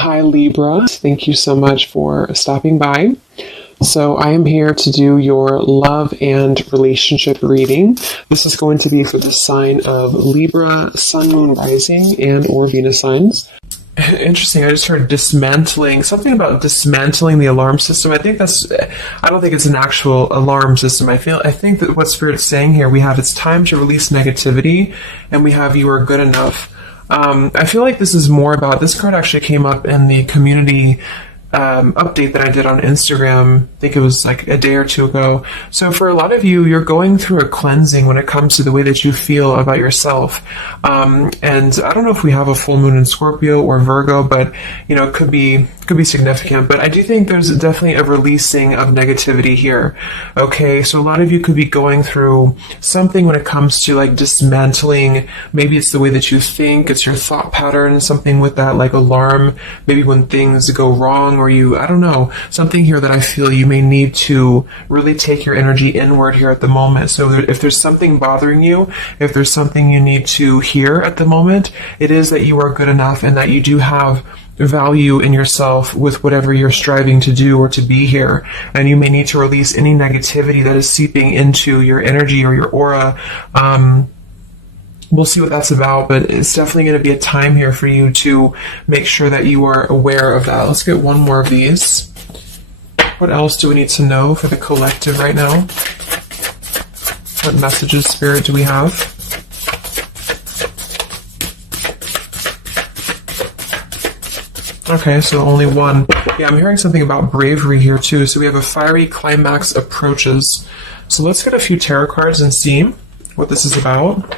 Hi Libra, thank you so much for stopping by. So I am here to do your love and relationship reading. This is going to be for the sign of Libra, Sun, Moon, Rising, and or Venus signs. Interesting. I just heard dismantling, something about dismantling the alarm system. I don't think it's an actual alarm system. I think that what Spirit's saying here, we have it's time to release negativity, and we have you are good enough. I feel like this is more about, this card actually came up in the community update that I did on Instagram. I think it was like a day or two ago. So for a lot of you, you're going through a cleansing when it comes to the way that you feel about yourself. And I don't know if we have a full moon in Scorpio or Virgo, but it could be significant. But I do think there's definitely a releasing of negativity here. Okay, so a lot of you could be going through something when it comes to like dismantling. Maybe it's the way that you think, it's your thought pattern, something with that like alarm, maybe when things go wrong, or I don't know, something here that I feel you may need to really take your energy inward here at the moment. So if there's something bothering you, if there's something you need to hear at the moment, it is that you are good enough and that you do have value in yourself with whatever you're striving to do or to be here. And you may need to release any negativity that is seeping into your energy or your aura. We'll see what that's about, but it's definitely going to be a time here for you to make sure that you are aware of that. Let's get one more of these. What else do we need to know for the collective right now? What messages, Spirit, do we have? Okay, so only one. Yeah, I'm hearing something about bravery here too. So we have a fiery climax approaches. So let's get a few tarot cards and see what this is about.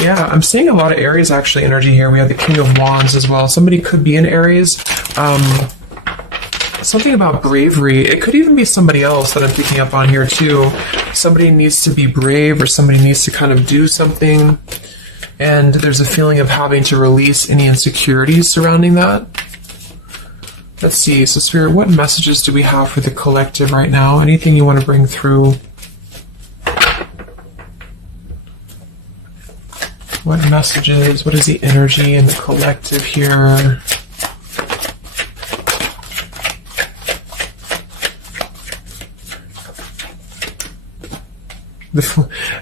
Yeah, I'm seeing a lot of Aries actually energy here. We have the King of Wands as well. Somebody could be in Aries. Something about bravery. It could even be somebody else that I'm picking up on here too. Somebody needs to be brave, or somebody needs to kind of do something. And there's a feeling of having to release any insecurities surrounding that. Let's see. So Spirit, what messages do we have for the collective right now? Anything you want to bring through? What messages? What is the energy in the collective here?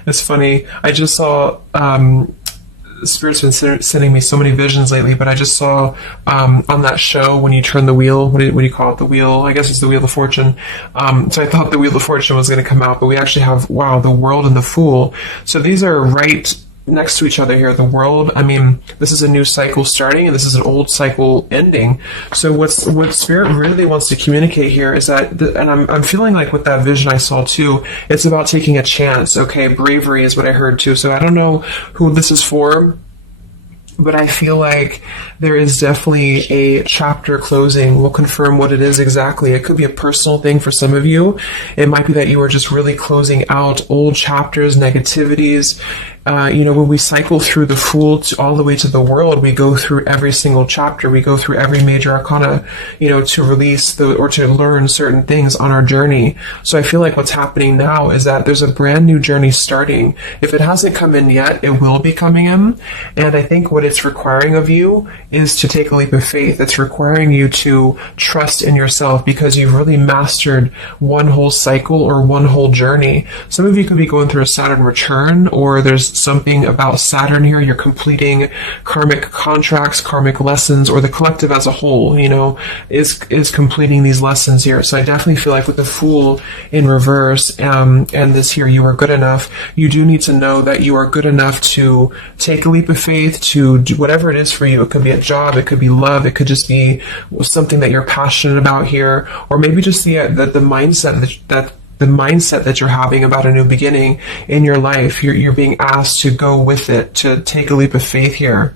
It's funny. I just saw Spirit's been sending me so many visions lately, but I just saw on that show when you turn the wheel, what do you call it? The wheel, I guess it's the Wheel of Fortune. So I thought the Wheel of Fortune was going to come out, but we actually have, wow, the World and the Fool. So these are right next to each other here. The World, I mean, this is a new cycle starting, and this is an old cycle ending. So what Spirit really wants to communicate here is that, and I'm feeling like with that vision I saw too, it's about taking a chance. Okay, bravery is what I heard too. So I don't know who this is for, but I feel like there is definitely a chapter closing. We'll confirm what it is exactly. It could be a personal thing for some of you. It might be that you are just really closing out old chapters, negativities. When we cycle through the Fool all the way to the World, we go through every single chapter. We go through every major arcana, to release or to learn certain things on our journey. So I feel like what's happening now is that there's a brand new journey starting. If it hasn't come in yet, it will be coming in. And I think what it's requiring of you is to take a leap of faith. It's requiring you to trust in yourself, because you've really mastered one whole cycle or one whole journey. Some of you could be going through a Saturn return, or there's something about Saturn here. You're completing karmic contracts, karmic lessons, or the collective as a whole, is completing these lessons here. So I definitely feel like with the Fool in reverse, and this here, you are good enough. You do need to know that you are good enough to take a leap of faith, to do whatever it is for you. It could be a job, it could be love, it could just be something that you're passionate about here, or maybe just the mindset the mindset that you're having about a new beginning in your life. You're being asked to go with it, to take a leap of faith here.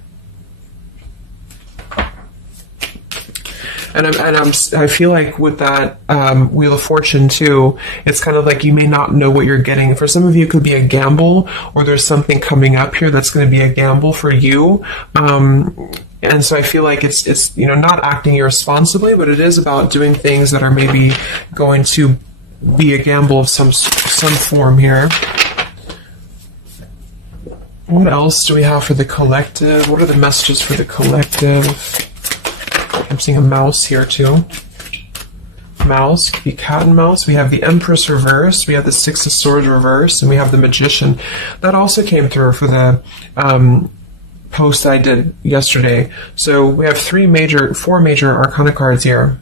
And I feel like with that Wheel of Fortune too, it's kind of like you may not know what you're getting. For some of you, it could be a gamble, or there's something coming up here that's going to be a gamble for you. And so I feel like it's not acting irresponsibly, but it is about doing things that are maybe going to be a gamble of some form here. What else do we have for the collective? What are the messages for the collective? I'm seeing a mouse here too. Mouse, could be cat and mouse. We have the Empress reverse, we have the Six of Swords reverse, and we have the Magician. That also came through for the post I did yesterday. So we have four major Arcana cards here.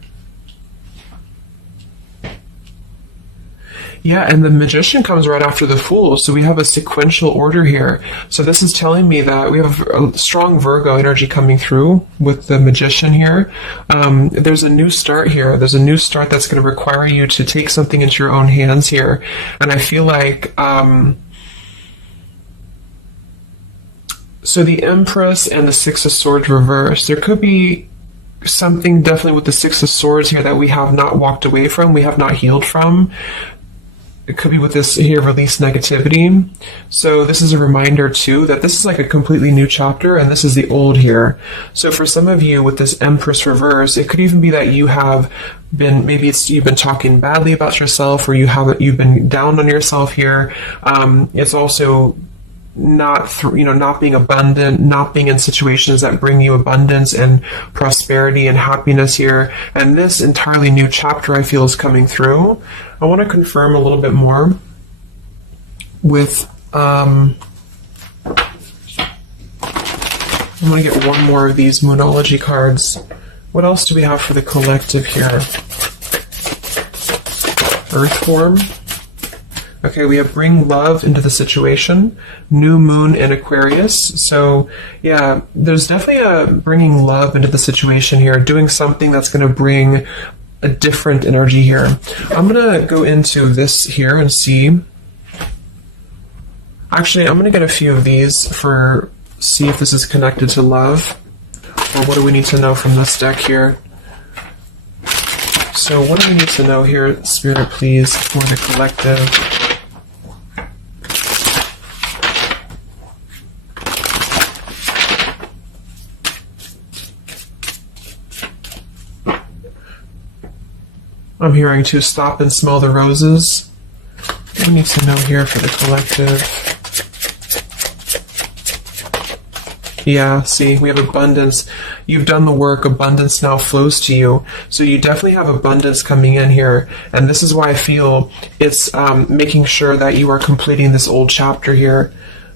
Yeah, and the Magician comes right after the Fool, so we have a sequential order here. So this is telling me that we have a strong Virgo energy coming through with the Magician here. There's a new start here. There's a new start that's going to require you to take something into your own hands here. And I feel like... so the Empress and the Six of Swords reverse, there could be something definitely with the Six of Swords here that we have not walked away from, we have not healed from. It could be with this here, release negativity. So this is a reminder too that this is like a completely new chapter and this is the old here. So for some of you with this Empress reverse, it could even be that you have been, maybe you've been talking badly about yourself, or you've been down on yourself here. It's also not being abundant, not being in situations that bring you abundance and prosperity and happiness here. And this entirely new chapter I feel is coming through. I want to confirm a little bit more with I'm going to get one more of these Moonology cards. What else do we have for the collective here? Earth form. Okay, we have bring love into the situation, new moon in Aquarius. So yeah, there's definitely a bringing love into the situation here, doing something that's going to bring a different energy here. I'm going to go into this here and see. Actually, I'm going to get a few of these see if this is connected to love, or what do we need to know from this deck here. So what do we need to know here, Spirit, please, for the collective? I'm hearing to stop and smell the roses. What do we need to know here for the collective? Yeah, see, we have abundance. You've done the work. Abundance now flows to you. So you definitely have abundance coming in here. And this is why I feel it's making sure that you are completing this old chapter here.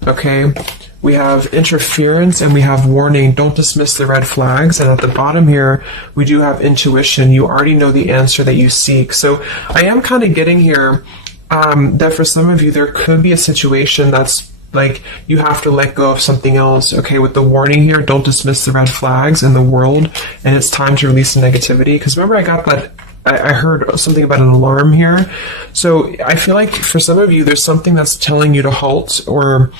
Okay? We have interference and we have warning. Don't dismiss the red flags. And at the bottom here, we do have intuition. You already know the answer that you seek. So I am kind of getting here that for some of you, there could be a situation that's like you have to let go of something else. Okay, with the warning here, don't dismiss the red flags in the world. And it's time to release the negativity. Because remember, I got that. I heard something about an alarm here. So I feel like for some of you, there's something that's telling you to halt, or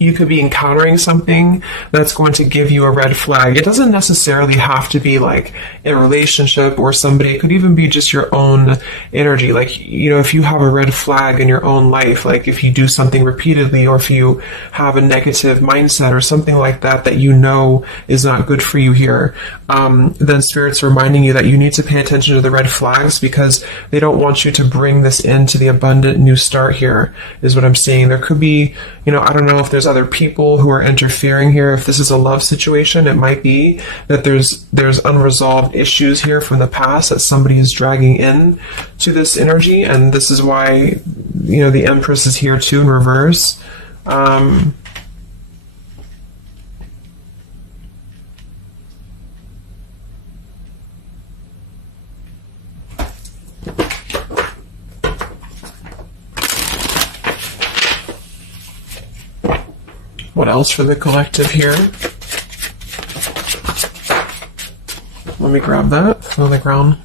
you could be encountering something that's going to give you a red flag. It doesn't necessarily have to be like a relationship or somebody. It could even be just your own energy. Like, you know, if you have a red flag in your own life, like if you do something repeatedly, or if you have a negative mindset or something like that, that you know is not good for you here, then Spirit's reminding you that you need to pay attention to the red flags, because they don't want you to bring this into the abundant new start here, is what I'm seeing. There could be, you know, I don't know if there's other people who are interfering here. If this is a love situation, it might be that there's unresolved issues here from the past that somebody is dragging in to this energy, and this is why, you know, the Empress is here too in reverse. What else for the collective here? Let me grab that on the ground.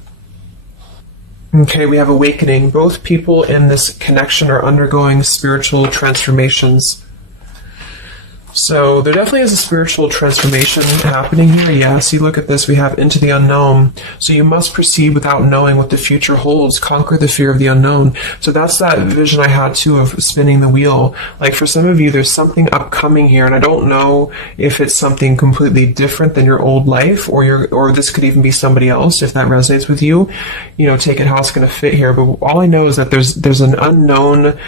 Okay, we have awakening. Both people in this connection are undergoing spiritual transformations. So there definitely is a spiritual transformation happening here. Yeah, see, look at this. We have into the unknown. So you must proceed without knowing what the future holds. Conquer the fear of the unknown. So that's that vision I had too of spinning the wheel. Like for some of you, there's something upcoming here, and I don't know if it's something completely different than your old life, or this could even be somebody else. If that resonates with you, you know, take it how it's going to fit here. But all I know is that there's an unknown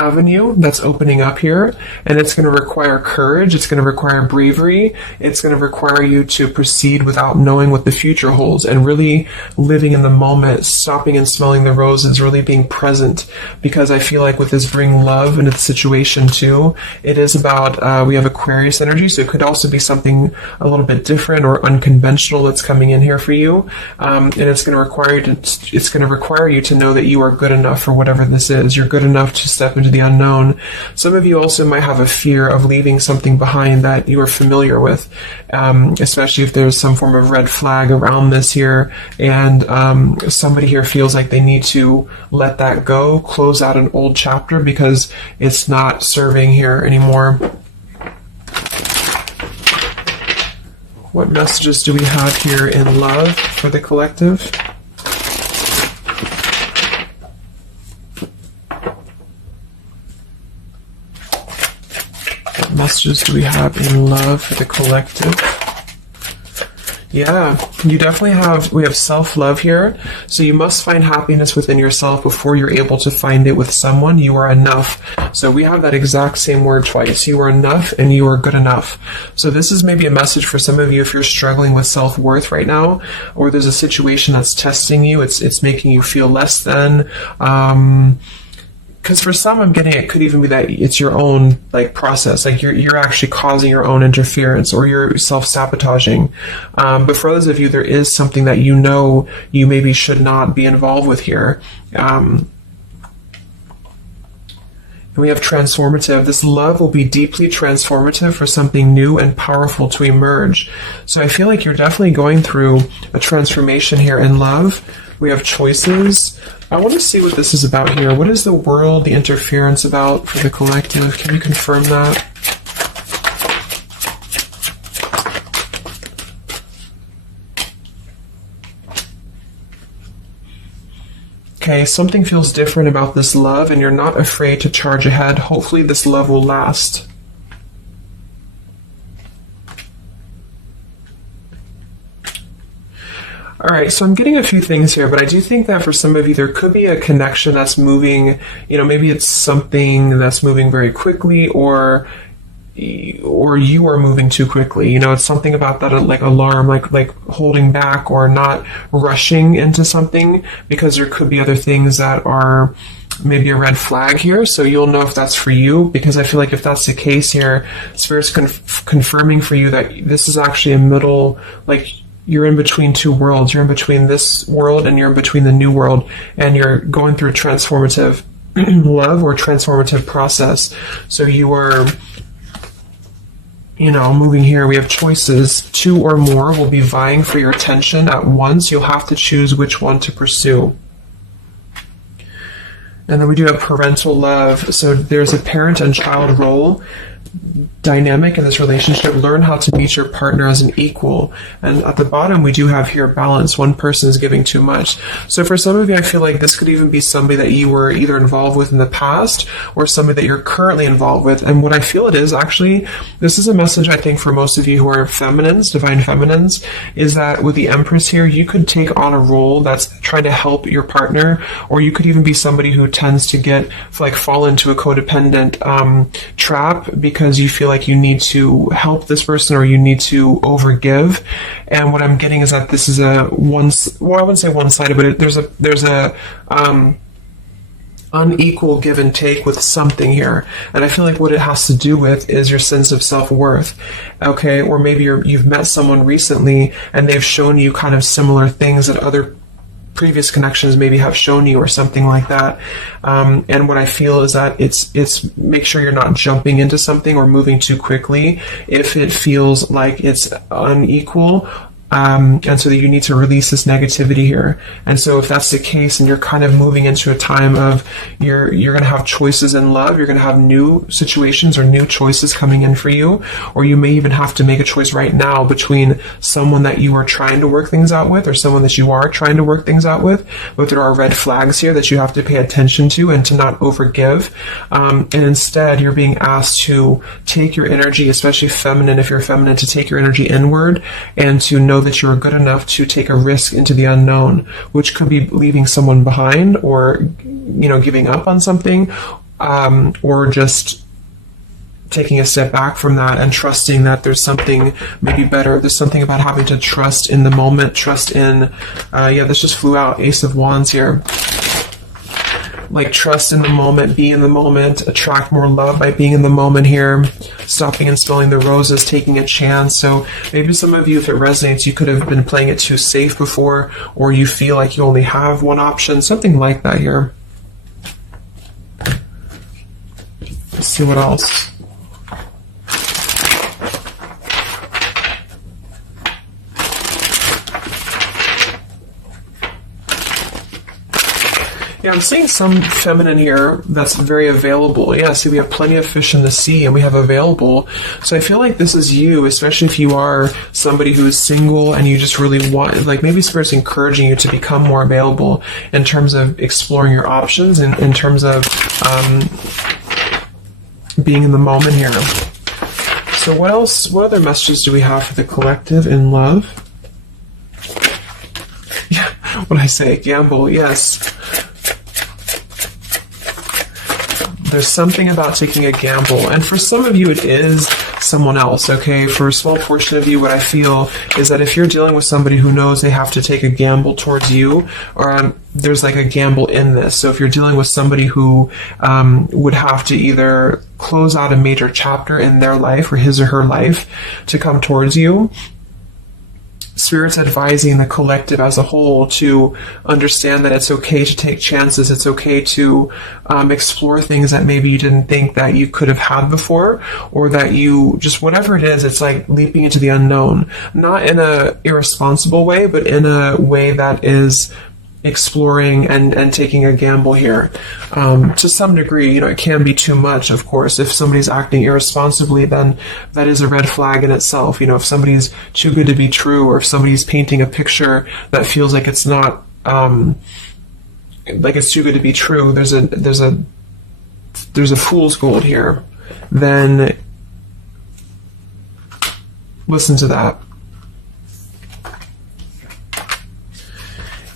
avenue that's opening up here, and it's going to require courage, it's going to require bravery, it's going to require you to proceed without knowing what the future holds, and really living in the moment, stopping and smelling the roses, really being present, because I feel like with this bring love into the situation too, it is about, we have Aquarius energy, so it could also be something a little bit different or unconventional that's coming in here for you, and it's going to require you to know that you are good enough for whatever this is. You're good enough to step into the unknown. Some of you also might have a fear of leaving something behind that you are familiar with, especially if there's some form of red flag around this here, and somebody here feels like they need to let that go, close out an old chapter because it's not serving here anymore. What messages do we have here in love for the collective? Messages do we have in love for the collective? Yeah, you definitely we have self-love here. So you must find happiness within yourself before you're able to find it with someone. You are enough. So we have that exact same word twice. You are enough and you are good enough. So this is maybe a message for some of you if you're struggling with self-worth right now, or there's a situation that's testing you. It's making you feel less than, because for some, I'm getting it could even be that it's your own process, you're actually causing your own interference, or you're self-sabotaging. But for others of you, there is something that you know you maybe should not be involved with here. And we have transformative. This love will be deeply transformative for something new and powerful to emerge. So I feel like you're definitely going through a transformation here in love. We have choices. I want to see what this is about here. What is the world, the interference about for the collective? Can you confirm that? Okay, something feels different about this love, and you're not afraid to charge ahead. Hopefully this love will last. All right, so I'm getting a few things here, but I do think that for some of you, there could be a connection that's moving, maybe it's something that's moving very quickly, or you are moving too quickly. It's something about that, alarm, like holding back or not rushing into something, because there could be other things that are maybe a red flag here. So you'll know if that's for you, because I feel like if that's the case here, Spirit's confirming for you that this is actually a middle, you're in between two worlds. You're in between this world and you're in between the new world, and you're going through a transformative love or transformative process. So you are, moving here. We have choices. Two or more will be vying for your attention at once. You'll have to choose which one to pursue. And then we do have parental love. So there's a parent and child role dynamic in this relationship. Learn how to meet your partner as an equal. And at the bottom, we do have here balance. One person is giving too much. So for some of you, I feel like this could even be somebody that you were either involved with in the past or somebody that you're currently involved with. And what I feel it is, actually, this is a message, I think, for most of you who are feminines, divine feminines, is that with the Empress here, you could take on a role that's trying to help your partner, or you could even be somebody who tends to fall into a codependent trap because you feel like you need to help this person or you need to overgive. And what I'm getting is that this is I wouldn't say one-sided, but there's a unequal give and take with something here. And I feel like what it has to do with is your sense of self-worth. Okay, or maybe you've met someone recently and they've shown you kind of similar things that other previous connections maybe have shown you, or something like that. And what I feel is that it's make sure you're not jumping into something or moving too quickly if it feels like it's unequal. And so that you need to release this negativity here. And so if that's the case and you're kind of moving into a time of you're going to have choices in love, you're going to have new situations or new choices coming in for you, or you may even have to make a choice right now between someone that you are trying to work things out with or someone that you are trying to work things out with. But there are red flags here that you have to pay attention to and to not overgive. And instead, you're being asked to take your energy, especially feminine, if you're feminine, to take your energy inward and to know that you're good enough to take a risk into the unknown, which could be leaving someone behind or, giving up on something, or just taking a step back from that and trusting that there's something maybe better. There's something about having to trust in the moment, trust in, this just flew out, Ace of Wands here. Like, trust in the moment, be in the moment, attract more love by being in the moment here, stopping and smelling the roses, taking a chance. So maybe some of you, if it resonates, you could have been playing it too safe before, or you feel like you only have one option, something like that here. Let's see what else. Yeah, I'm seeing some feminine here that's very available. Yeah, see, we have plenty of fish in the sea, and we have available. So I feel like this is you, especially if you are somebody who is single and you just really want, like, maybe Spirit's encouraging you to become more available in terms of exploring your options and in terms of being in the moment here. So what else, what other messages do we have for the collective in love? Yeah, what did I say? Gamble, yes. There's something about taking a gamble, and for some of you it is someone else, okay? For a small portion of you, what I feel is that if you're dealing with somebody who knows they have to take a gamble towards you, or there's like a gamble in this. So if you're dealing with somebody who would have to either close out a major chapter in their life or his or her life to come towards you, Spirit's advising the collective as a whole to understand that it's okay to take chances. It's okay to explore things that maybe you didn't think that you could have had before, or that you just, whatever it is, it's like leaping into the unknown. Not in a irresponsible way, but in a way that is exploring and taking a gamble here. To some degree, it can be too much, of course. If somebody's acting irresponsibly, then that is a red flag in itself. If somebody's too good to be true, or if somebody's painting a picture that feels like it's not, like it's too good to be true, there's a fool's gold here, then listen to that.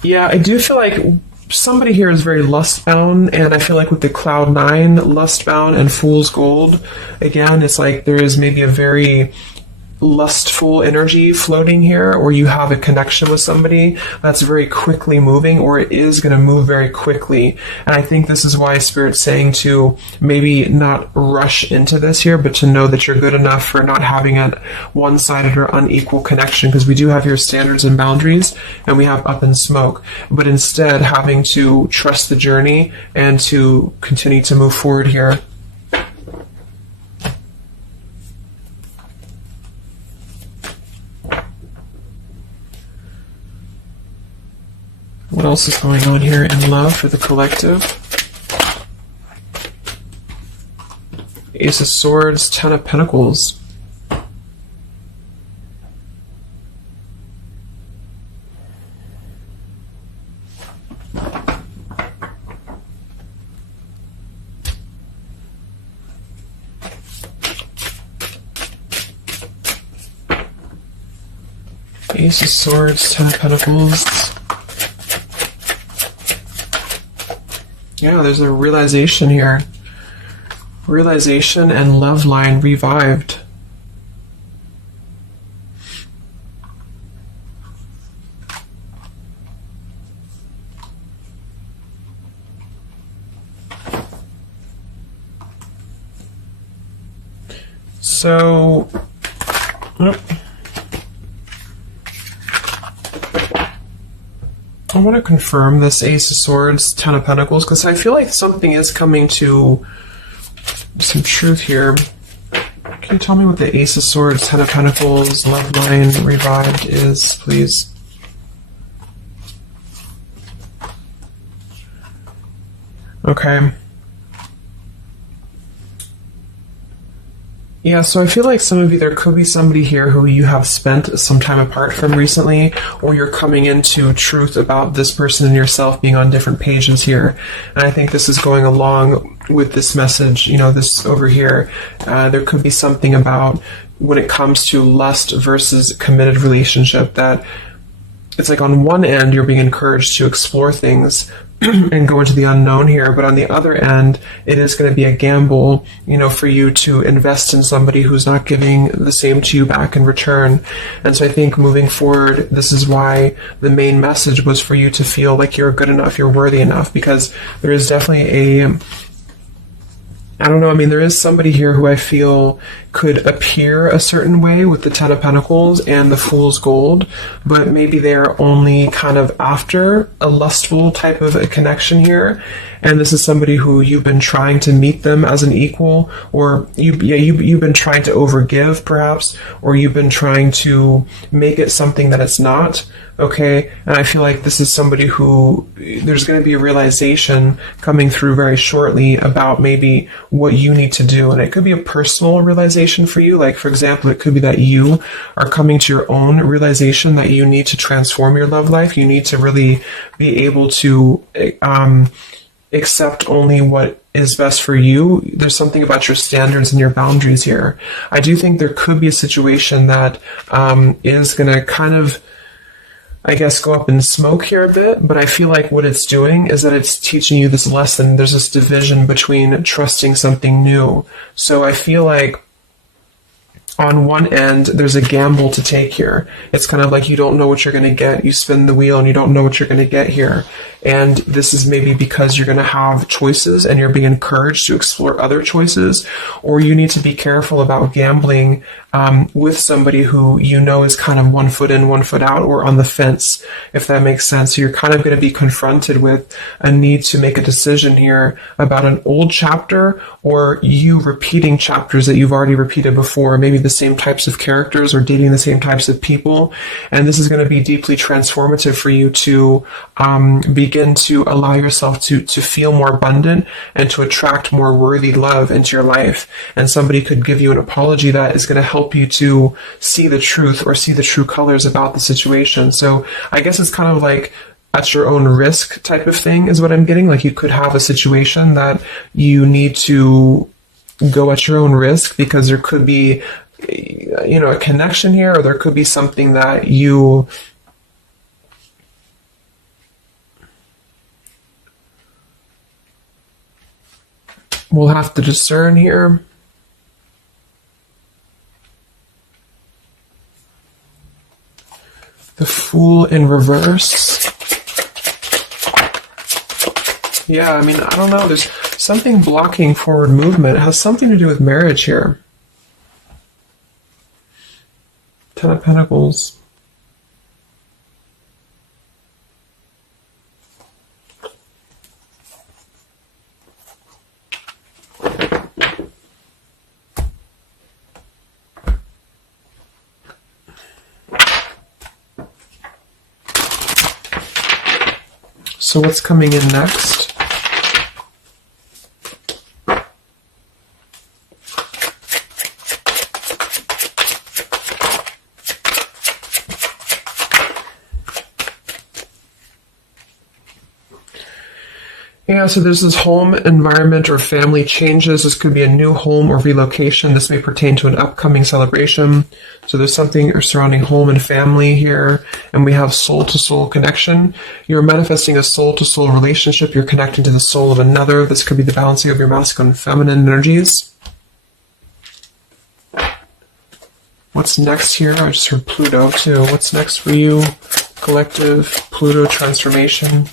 Yeah, I do feel like somebody here is very lust-bound, and I feel like with the Cloud 9, lust-bound and Fool's Gold, again, it's like there is maybe a very lustful energy floating here, or you have a connection with somebody that's very quickly moving, or it is going to move very quickly. And I think this is why Spirit's saying to maybe not rush into this here, but to know that you're good enough for not having a one-sided or unequal connection, because we do have your standards and boundaries, and we have up in smoke, but instead having to trust the journey and to continue to move forward here. What else is going on here in love for the collective? Ace of Swords, Ten of Pentacles. Ace of Swords, Ten of Pentacles. Yeah, there's a realization here. Realization and love line revived. So, I want to confirm this Ace of Swords, Ten of Pentacles, because I feel like something is coming to some truth here. Can you tell me what the Ace of Swords, Ten of Pentacles, love line revived is, please? Okay. Yeah, so I feel like some of you, there could be somebody here who you have spent some time apart from recently, or you're coming into truth about this person and yourself being on different pages here. And I think this is going along with this message, this over here. There could be something about when it comes to lust versus committed relationship, that it's like on one end you're being encouraged to explore things and go into the unknown here. But on the other end, it is going to be a gamble, for you to invest in somebody who's not giving the same to you back in return. And so I think moving forward, this is why the main message was for you to feel like you're good enough, you're worthy enough, because there is definitely I don't know, I mean, there is somebody here who I feel could appear a certain way with the Ten of Pentacles and the Fool's Gold, but maybe they're only kind of after a lustful type of a connection here. And this is somebody who you've been trying to meet them as an equal, or you've been trying to overgive, perhaps, or you've been trying to make it something that it's not. Okay, and I feel like this is somebody who there's going to be a realization coming through very shortly about maybe what you need to do. And it could be a personal realization for you. Like, for example, it could be that you are coming to your own realization that you need to transform your love life. You need to really be able to accept only what is best for you. There's something about your standards and your boundaries here. I do think there could be a situation that is going to kind of, I guess, go up in smoke here a bit, but I feel like what it's doing is that it's teaching you this lesson. There's this division between trusting something new. So I feel like on one end, there's a gamble to take here. It's kind of like you don't know what you're going to get. You spin the wheel and you don't know what you're going to get here. And this is maybe because you're going to have choices and you're being encouraged to explore other choices, or you need to be careful about gambling with somebody who is kind of 1 foot in, 1 foot out, or on the fence, if that makes sense. So you're kind of going to be confronted with a need to make a decision here about an old chapter, or you repeating chapters that you've already repeated before, maybe the same types of characters or dating the same types of people. And this is going to be deeply transformative for you to begin to allow yourself to feel more abundant and to attract more worthy love into your life. And somebody could give you an apology that is going to help you to see the truth or see the true colors about the situation. So I guess it's kind of like at your own risk type of thing is what I'm getting. Like, you could have a situation that you need to go at your own risk because there could be a connection here, or there could be something that you will have to discern here. The Fool in reverse. Yeah, I mean, I don't know. There's something blocking forward movement. It has something to do with marriage here. Ten of Pentacles. So what's coming in next? Yeah, so there's this home, environment, or family changes. This could be a new home or relocation. This may pertain to an upcoming celebration. So there's something surrounding home and family here. And we have soul-to-soul connection. You're manifesting a soul-to-soul relationship. You're connecting to the soul of another. This could be the balancing of your masculine and feminine energies. What's next here? I just heard Pluto, too. What's next for you? Collective, Pluto transformation.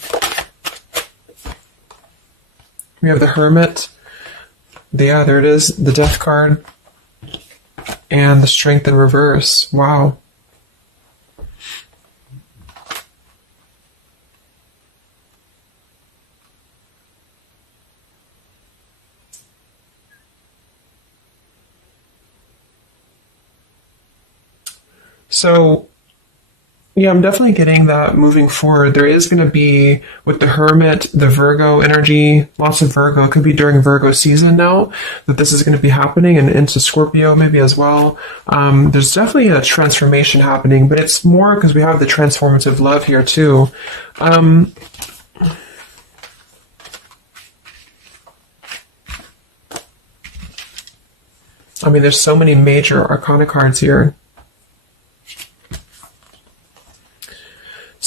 We have the Hermit. Yeah, there it is. The Death card. And the Strength in reverse. Wow. So, yeah, I'm definitely getting that moving forward. There is going to be, with the Hermit, the Virgo energy, lots of Virgo. It could be during Virgo season now that this is going to be happening, and into Scorpio maybe as well. There's definitely a transformation happening, but it's more because we have the transformative love here too. I mean, there's so many major arcana cards here.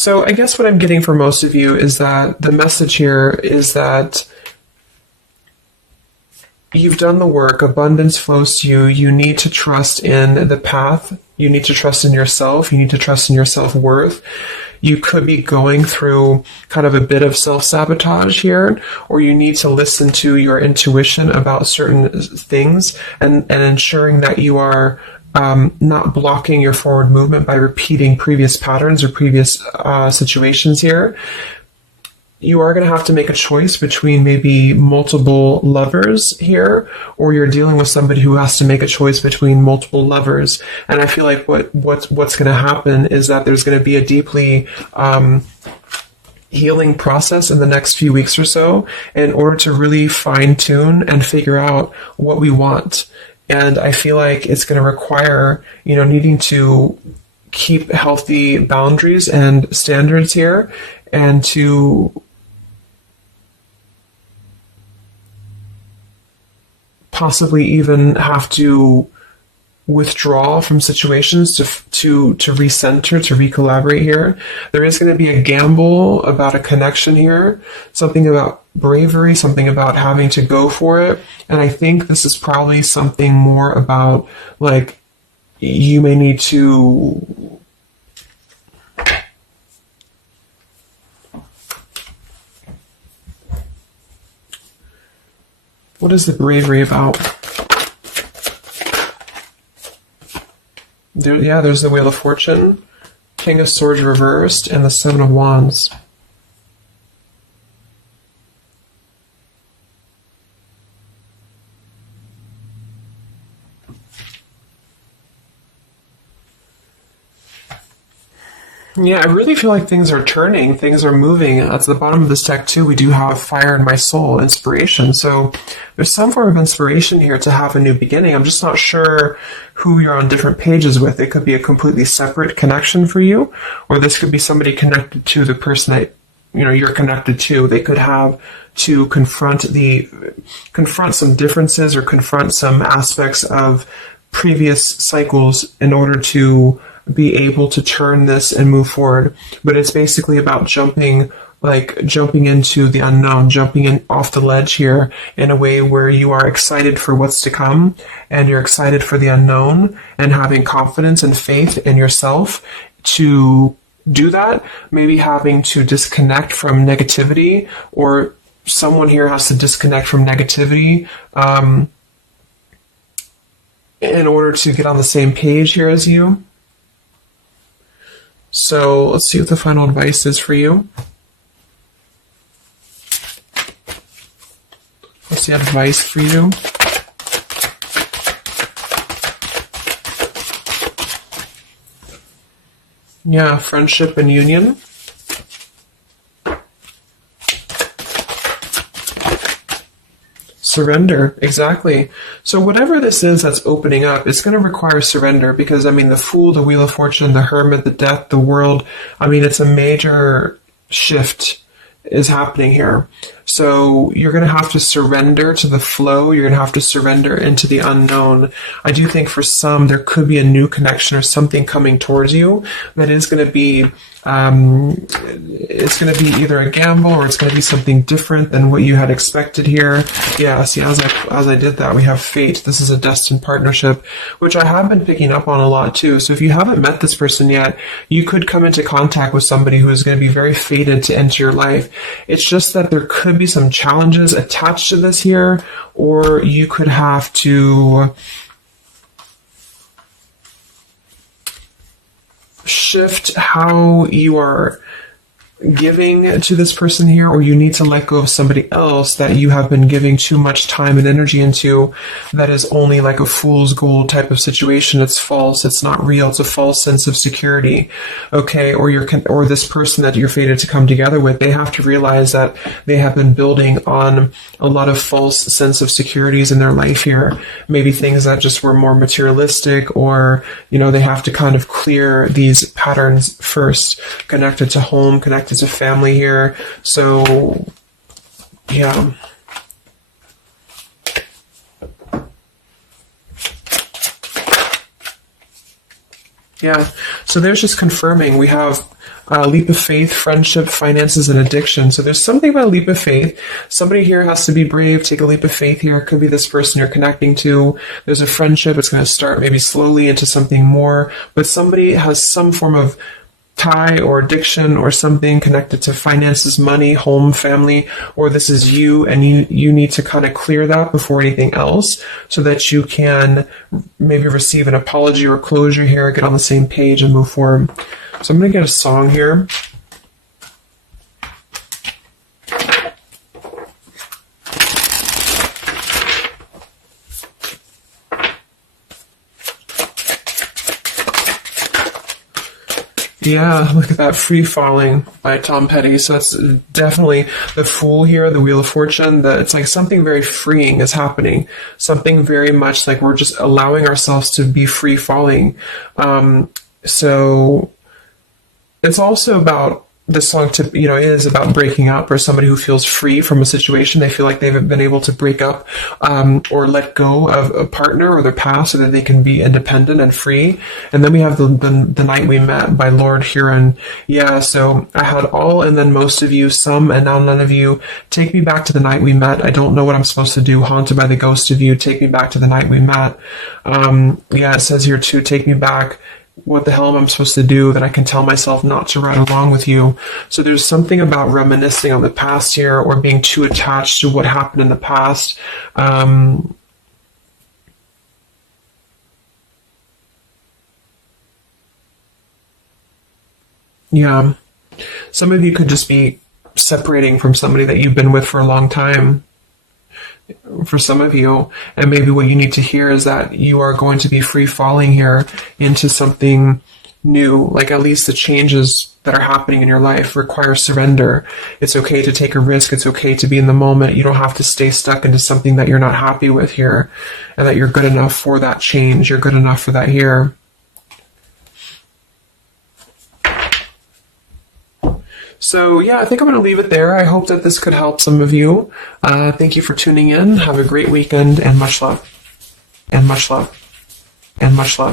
So I guess what I'm getting for most of you is that the message here is that you've done the work, abundance flows to you, you need to trust in the path, you need to trust in yourself, you need to trust in your self-worth. You could be going through kind of a bit of self-sabotage here, or you need to listen to your intuition about certain things and ensuring that you are not blocking your forward movement by repeating previous patterns or previous situations here. You are going to have to make a choice between maybe multiple lovers here, or you're dealing with somebody who has to make a choice between multiple lovers. And I feel like what's going to happen is that there's going to be a deeply healing process in the next few weeks or so in order to really fine tune and figure out what we want. And I feel like it's going to require, needing to keep healthy boundaries and standards here, and to possibly even have to withdraw from situations to recenter, to recollaborate here. There is going to be a gamble about a connection here, something about bravery, something about having to go for it. And I think this is probably something more about, like, you may need to what is the bravery about? There's the Wheel of Fortune, King of Swords reversed, and the Seven of Wands. Yeah, I really feel like things are turning, things are moving. At the bottom of this deck, too, we do have Fire in My Soul, inspiration. So there's some form of inspiration here to have a new beginning. I'm just not sure who you're on different pages with. It could be a completely separate connection for you, or this could be somebody connected to the person that you're connected to. They could have to confront some differences or confront some aspects of previous cycles in order to be able to turn this and move forward. But it's basically about jumping into the unknown, jumping in off the ledge here in a way where you are excited for what's to come, and you're excited for the unknown, and having confidence and faith in yourself to do that. Maybe having to disconnect from negativity, or someone here has to disconnect from negativity in order to get on the same page here as you. So let's see what the final advice is for you. What's the advice for you? Yeah, friendship and union. Surrender, exactly. So whatever this is that's opening up, it's going to require surrender, because, the Fool, the Wheel of Fortune, the Hermit, the Death, the World, it's a major shift is happening here. So you're going to have to surrender to the flow. You're going to have to surrender into the unknown. I do think for some, there could be a new connection or something coming towards you that is going to be it's going to be either a gamble, or it's going to be something different than what you had expected here. Yeah, see, as I did that, we have fate. This is a destined partnership, which I have been picking up on a lot too. So if you haven't met this person yet, you could come into contact with somebody who is going to be very fated to enter your life. It's just that there could be some challenges attached to this here, or you could have to shift how you are giving to this person here, or you need to let go of somebody else that you have been giving too much time and energy into, that is only like a fool's gold type of situation. It's false, it's not real, it's a false sense of security. Okay, or this person that you're fated to come together with, they have to realize that they have been building on a lot of false sense of securities in their life here. Maybe things that just were more materialistic, or they have to kind of clear these patterns first, connected to home, connected to family here. So yeah, So there's just confirming. We have leap of faith, friendship, finances, and addiction. So there's something about leap of faith. Somebody here has to be brave, take a leap of faith here. It could be this person you're connecting to. There's a friendship. It's going to start maybe slowly into something more. But somebody has some form of tie or addiction or something connected to finances, money, home, family, or this is you, and you need to kind of clear that before anything else so that you can maybe receive an apology or closure here, get on the same page and move forward. So I'm going to get a song here. Yeah, look at that, Free Falling by Tom Petty. So it's definitely the Fool here, the Wheel of Fortune. It's like something very freeing is happening. Something very much like we're just allowing ourselves to be free falling. So it's also about this song is about breaking up, or somebody who feels free from a situation. They feel like they've been able to break up or let go of a partner or their past so that they can be independent and free. And then we have the Night We Met by Lord Huron. Yeah, so I had all and then most of you, some and now none of you. Take me back to the night we met. I don't know what I'm supposed to do. Haunted by the ghost of you. Take me back to the night we met. Yeah, it says here too, take me back. What the hell am I supposed to do that I can tell myself not to ride along with you? So there's something about reminiscing on the past here, or being too attached to what happened in the past. Yeah. Some of you could just be separating from somebody that you've been with for a long time. For some of you, and maybe what you need to hear is that you are going to be free falling here into something new. Like, at least the changes that are happening in your life require surrender. It's okay to take a risk. It's okay to be in the moment. You don't have to stay stuck into something that you're not happy with here, and that you're good enough for that change. You're good enough for that here. So yeah, I think I'm going to leave it there. I hope that this could help some of you. Thank you for tuning in. Have a great weekend, and much love. And much love. And much love.